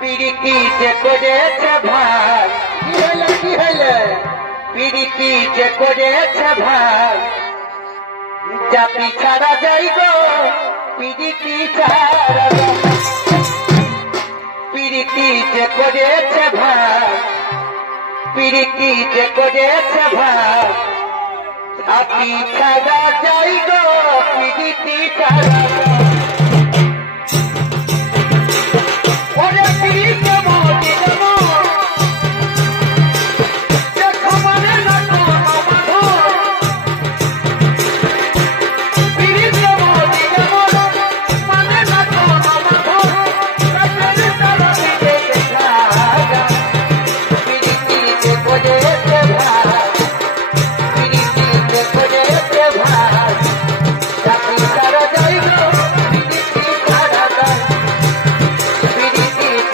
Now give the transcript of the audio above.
পিড়িতি যে ভাই কি হইলে কি হইলে পিড়িতি যে করেছে ভাই জাতি ছাড়া যাই গো পিড়িতি যাই। পিড়িতি যে করেছে ভাই পিড়িতি জাতি ছাড়া যাই গো পিড়িতি ছাড়া।